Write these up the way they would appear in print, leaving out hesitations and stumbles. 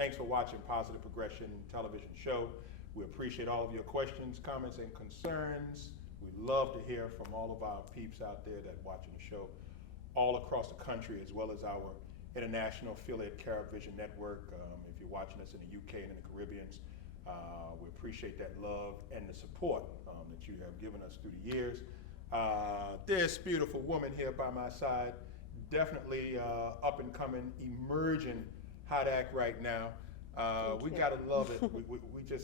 Thanks for watching Positive Progression Television Show. We appreciate all of your questions, comments, and concerns. We love to hear from all of our peeps out there that watching the show all across the country, as well as our international affiliate CaribVision Network. If you're watching us in the UK and in the Caribbean, we appreciate that love and the support that you have given us through the years. This beautiful woman here by my side, definitely up and coming, emerging hot act right now. We gotta love it.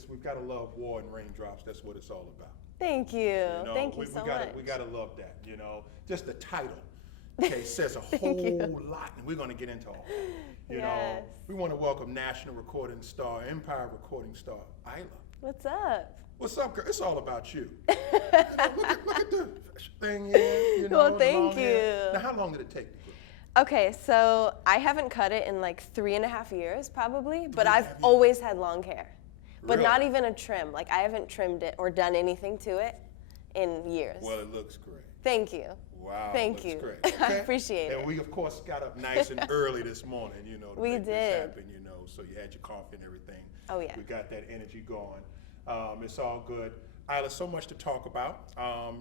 We've gotta love War and Raindrops. That's what it's all about. Thank you. Thank you so much. We gotta love that. Just the title. Okay, says a whole lot, and we're going to get into all that. You know, we want to welcome national recording star, Empire recording star, Iyla. What's up? What's up, girl? It's all about you. Look at the thing here. Well, thank you. Now, how long did it take to grow? Okay, so I haven't cut it in like 3.5 years, probably, but I've always had long hair. But not even a trim. Like, I haven't trimmed it or done anything to it in years. Well, it looks great. Thank you. Wow, thank you. Great. Okay? I appreciate it. And we, of course, got up nice and early this morning, to we make did. This happen, so you had your coffee and everything. Oh, yeah. We got that energy going. It's all good. Iyla, so much to talk about.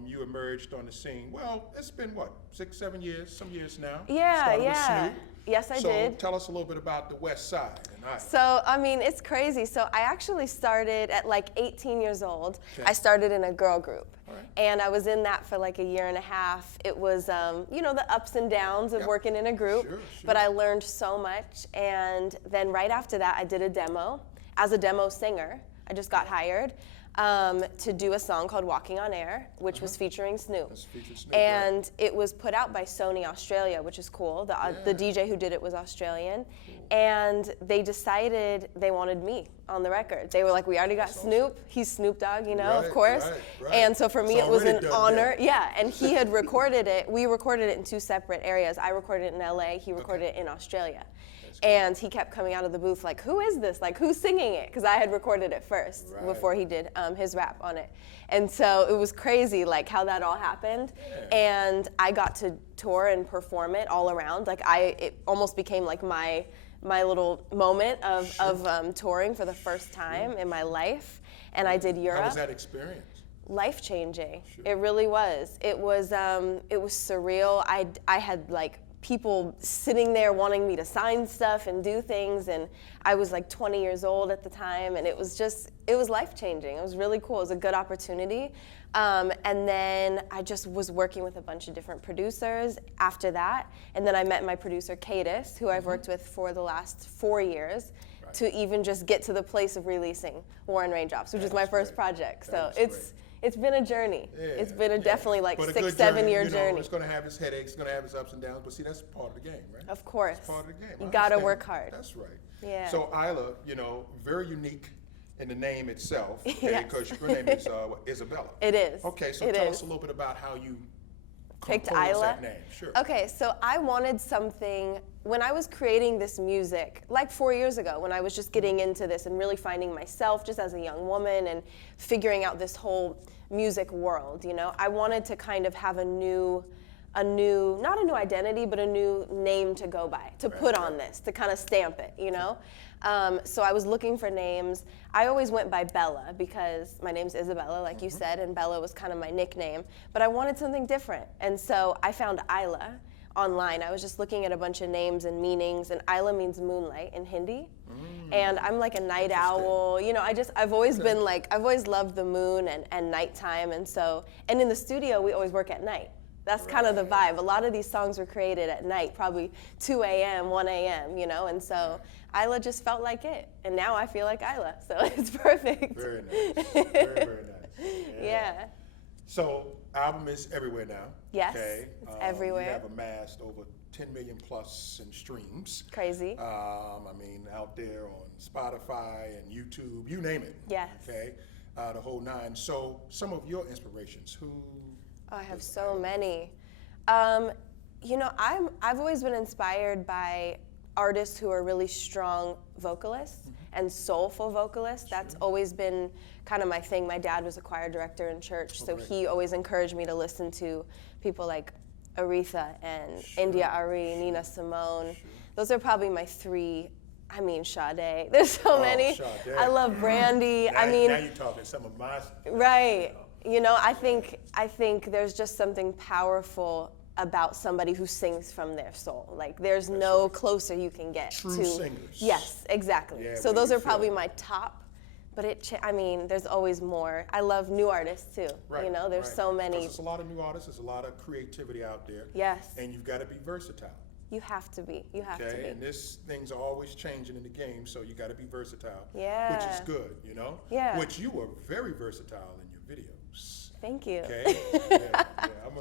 You emerged on the scene. Well, it's been, what, 6, 7 years, some years now? Yeah, Started with Snoop. Yes, I did. So tell us a little bit about the West Side and Iyla. So, I mean, it's crazy. So I actually started at like 18 years old. Okay. I started in a girl group. Right. And I was in that for like 1.5 years. It was, the ups and downs of working in a group. Sure. But I learned so much. And then right after that, I did a demo. As a demo singer, I just got hired to do a song called Walking on Air, which was featuring Snoop. And it was put out by Sony Australia, which is cool. The DJ who did it was Australian. And they decided they wanted me on the record. They were like, we already got Snoop. He's Snoop Dogg, of course. Right. And so for me, it was an honor. Yeah, and he had recorded it. We recorded it in 2 separate areas. I recorded it in LA. He recorded it in Australia. And he kept coming out of the booth like, who is this? Like, who's singing it? Because I had recorded it first before he did his rap on it. And so it was crazy, like, how that all happened. Yeah. And I got to tour and perform it all around. Like, it almost became like my little moment of touring for the first time in my life. And I did Europe. How was that experience? Life-changing. It really was. It was surreal. I had, like, people sitting there wanting me to sign stuff and do things, and I was like 20 years old at the time, and it was life-changing. It was really cool. It was a good opportunity. And then I just was working with a bunch of different producers after that, and then I met my producer, Cadis, who I've worked with for the last 4 years, to even just get to the place of releasing War and Raindrops, which is my first project. So it's been a journey. Yeah, it's been definitely like 6, 7 year journey. It's going to have its headaches, it's going to have its ups and downs, but see, that's part of the game, right? Of course. It's part of the game. You got to work hard. That's right. Yeah. So Iyla, very unique in the name itself, okay, because your name is Isabella. It is. Okay, so tell us a little bit about how you picked Iyla. That name. Sure. Okay, so I wanted something, when I was creating this music, like 4 years ago, when I was just getting into this and really finding myself just as a young woman and figuring out this whole music world, I wanted to kind of have a new, not a new identity, but a new name to go by, to put on this, to kind of stamp it, So I was looking for names. I always went by Bella because my name's Isabella, like you said, and Bella was kind of my nickname, but I wanted something different. And so I found Iyla online. I was just looking at a bunch of names and meanings, and Iyla means moonlight in Hindi. And I'm like a night owl, I've always been like, I've always loved the moon and nighttime, and in the studio, we always work at night. That's kind of the vibe. A lot of these songs were created at night, probably 2 a.m., 1 a.m., and so Iyla just felt like it, and now I feel like Iyla, so it's perfect. Very nice, very nice. Yeah. So, album is everywhere now. Yes, okay? It's everywhere. You have amassed over 10 million plus in streams. Crazy. Out there on Spotify and YouTube, you name it. Yes. Okay, the whole nine. So, some of your inspirations, who? Oh, I have so many. I've always been inspired by artists who are really strong vocalists and soulful vocalists. That's always been kind of my thing. My dad was a choir director in church, so he always encouraged me to listen to people like Aretha and India Ari, Nina Simone. Those are probably my 3 I mean, Sade. There's so many. Sade. I love Brandy. Now, I mean, now you're talking some of my. right. You know, I think there's just something powerful about somebody who sings from their soul. Like, there's no closer you can get True to. singers. Yes, exactly. Yeah, so when those you are probably feel- my top. But I mean, there's always more. I love new artists too. Right, You know, there's right. so many. 'Cause there's a lot of new artists. There's a lot of creativity out there. Yes. And you've got to be versatile. You have to be. You have to Okay, be. and things are always changing in the game, so you got to be versatile. Yeah. Which is good, you know. Yeah. Which you were very versatile in your videos. Thank you. Okay. yeah, I'm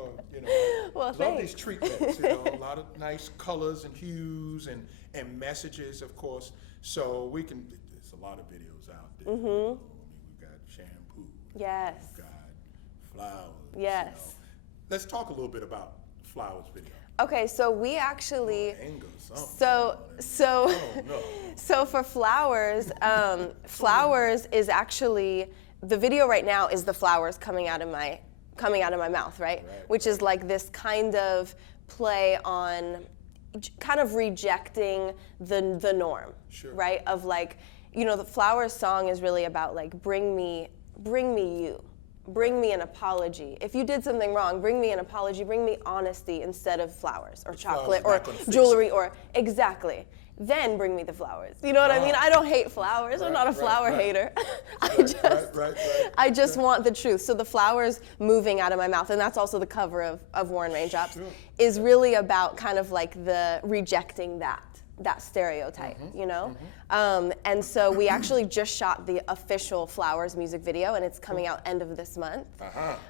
Well, love thanks. these treatments. You know, a lot of nice colors and hues and messages, of course. So we can. There's a lot of videos out there. I mean, we've got shampoo. Yes. We've got flowers. Yes. You know. Let's talk a little bit about flowers video. Okay, so we actually. Anger, something. So Oh, no. so for flowers, flowers is actually the video right now is the flowers coming out of my mouth, right? Which is like this kind of play on kind of rejecting the norm, Sure. right? Of like, you know, the flowers song is really about like bring me you. Bring me an apology. If you did something wrong, bring me an apology. Bring me honesty instead of flowers or chocolate or jewelry or exactly. Then bring me the flowers. You know what I mean? I don't hate flowers. I'm not a flower hater. I just want the truth. So the flowers moving out of my mouth, and that's also the cover of Warren Raindrops, is really about kind of like the rejecting that stereotype, you know? And so we actually just shot the official Flowers music video, and it's coming out end of this month.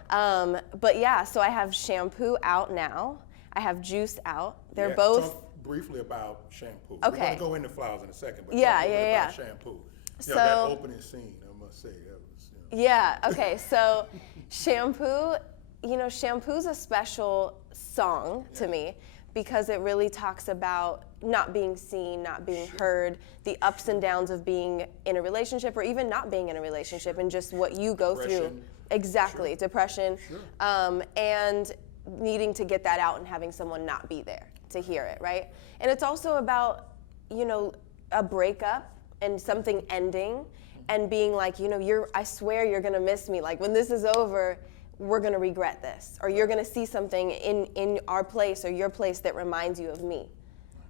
But yeah, so I have Shampoo out now. I have Juice out. They're both. Talk briefly about Shampoo. Okay. We're going to go into flowers in a second, but Yeah, talk a little bit yeah, about yeah. Shampoo. So- You know, that opening scene, I must say, that was, you know. Yeah, okay, so Shampoo, you know, Shampoo's a special song to me because it really talks about not being seen, not being heard, the ups and downs of being in a relationship or even not being in a relationship and just what you go through. Depression. Exactly, depression. And needing to get that out and having someone not be there to hear it, right? And it's also about, you know, a breakup and something ending and being like, you know, I swear you're gonna miss me. Like when this is over, we're gonna regret this. Or you're gonna see something in our place or your place that reminds you of me.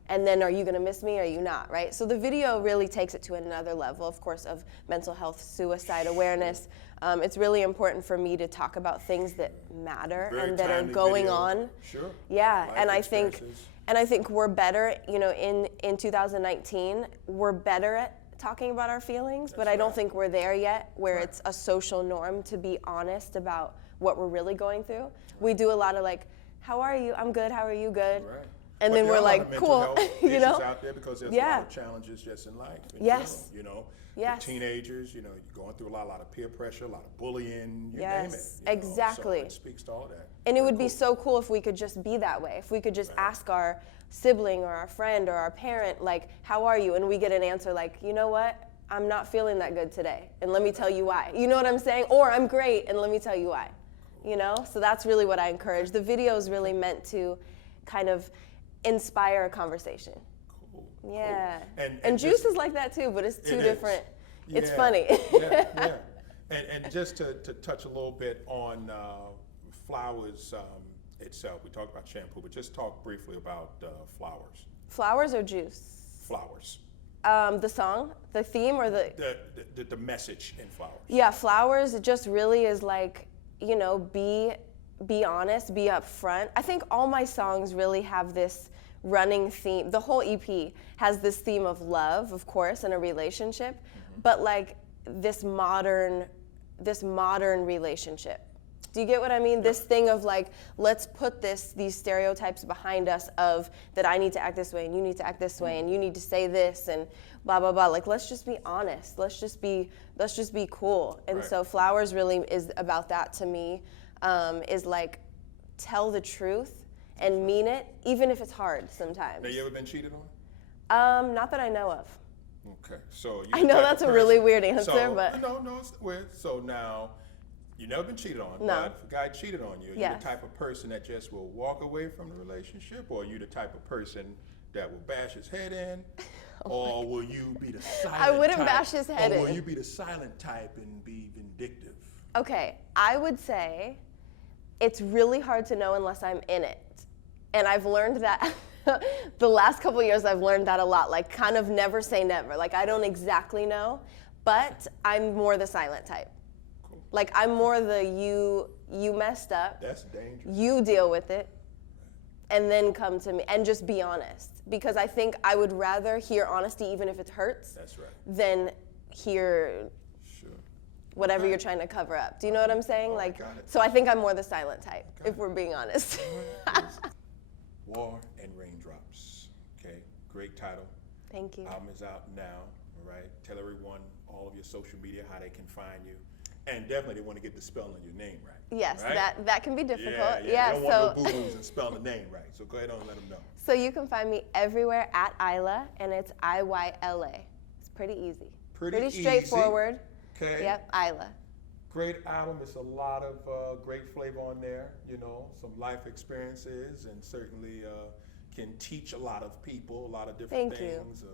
And then are you gonna miss me or are you not, right? So the video really takes it to another level, of course, of mental health, suicide awareness. It's really important for me to talk about things that matter Very and that are timely going video. on. Sure. Yeah, Life and experiences. I think we're better, you know, in 2019, we're better at talking about our feelings, but I don't think we're there yet where it's a social norm to be honest about what we're really going through. We do a lot of like, how are you? I'm good, how are you? Good. Right. And But then there we're are a lot like, of mental cool, health you issues know? out there because there's a Yeah. lot of challenges just in life. In Yes. general, you know, Yes. for teenagers, you know, you're going through a lot of peer pressure, a lot of bullying, you Yes, name it. You know, exactly. so it speaks to all that. And it Very would be cool. so cool if we could just be that way. If we could just ask our sibling or our friend or our parent, like, how are you? And we get an answer like, you know what? I'm not feeling that good today. And let me tell you why. You know what I'm saying? Or I'm great and let me tell you why. You know? So that's really what I encourage. The video is really meant to kind of inspire a conversation. Cool. Yeah. Cool. And Juice just- is like that too, but it's two It is. different. It's Yeah, funny. yeah. And just to touch a little bit on flowers itself, we talked about Shampoo, but just talk briefly about flowers. Flowers or Juice? Flowers. The song, the theme, or The message in flowers. Yeah, flowers, it just really is like, you know, be honest, be upfront. I think all my songs really have this running theme. The whole EP has this theme of love, of course, and a relationship, but like this modern relationship. Do you get what I mean? This thing of like, let's put these stereotypes behind us of that I need to act this way and you need to act this way and you need to say this and blah blah blah. Like, let's just be honest. Let's just be cool. And so Flowers really is about that to me. Is like, tell the truth and mean it, even if it's hard sometimes. Have you ever been cheated on? Not that I know of. Okay, so I know that's a really weird answer, so, but no, it's weird. So now, you've never been cheated on. No. But if a guy cheated on you, are you Yes. the type of person that just will walk away from the relationship, or are you the type of person that will bash his head in, Or will you be the silent I wouldn't type? bash his head Or will in. you be the silent type and be vindictive? Okay, I would say it's really hard to know unless I'm in it. And I've learned that the last couple of years I've learned that a lot, like kind of never say never. Like I don't exactly know, but I'm more the silent type. Cool. Like I'm more the you messed up. That's dangerous. You deal with it and then come to me and just be honest. Because I think I would rather hear honesty even if it hurts. That's right. Than hear whatever you're trying to cover up. Do you know what I'm saying? Oh, like, got it. so I think I'm more the silent type, if we're being honest. War and Raindrops. Okay, great title. Thank you. Album is out now, all right? Tell everyone, all of your social media, how they can find you. And definitely they want to get the spelling of your name right. Yes, right? that can be difficult. Yeah, they don't want no boo-boos and spelling the name right. So go ahead and let them know. So you can find me everywhere at Iyla, and it's Iyla. It's pretty easy. Pretty straightforward. Okay. Yep, Iyla. Great album. It's a lot of great flavor on there. You know, some life experiences, and certainly can teach a lot of people a lot of different Thank you. things of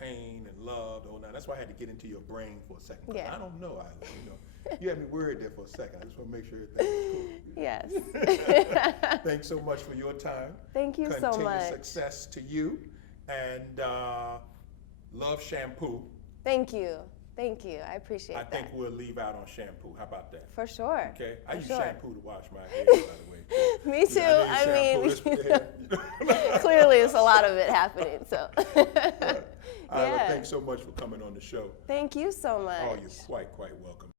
pain and love. Oh, now that's why I had to get into your brain for a second. Yeah. I don't know, Iyla. You know, you had me worried there for a second. I just want to make sure everything's cool. Yes. Thanks so much for your time. Thank you so much. Continued success to you, and love shampoo. Thank you. Thank you. I appreciate that. I think we'll leave out on shampoo. How about that? For sure. Okay. I For use sure. shampoo to wash my hair, by the way. Me too. I mean, clearly it's a lot of it happening. So. Iyla, thanks so much for coming on the show. Thank you so much. Oh, you're quite welcome.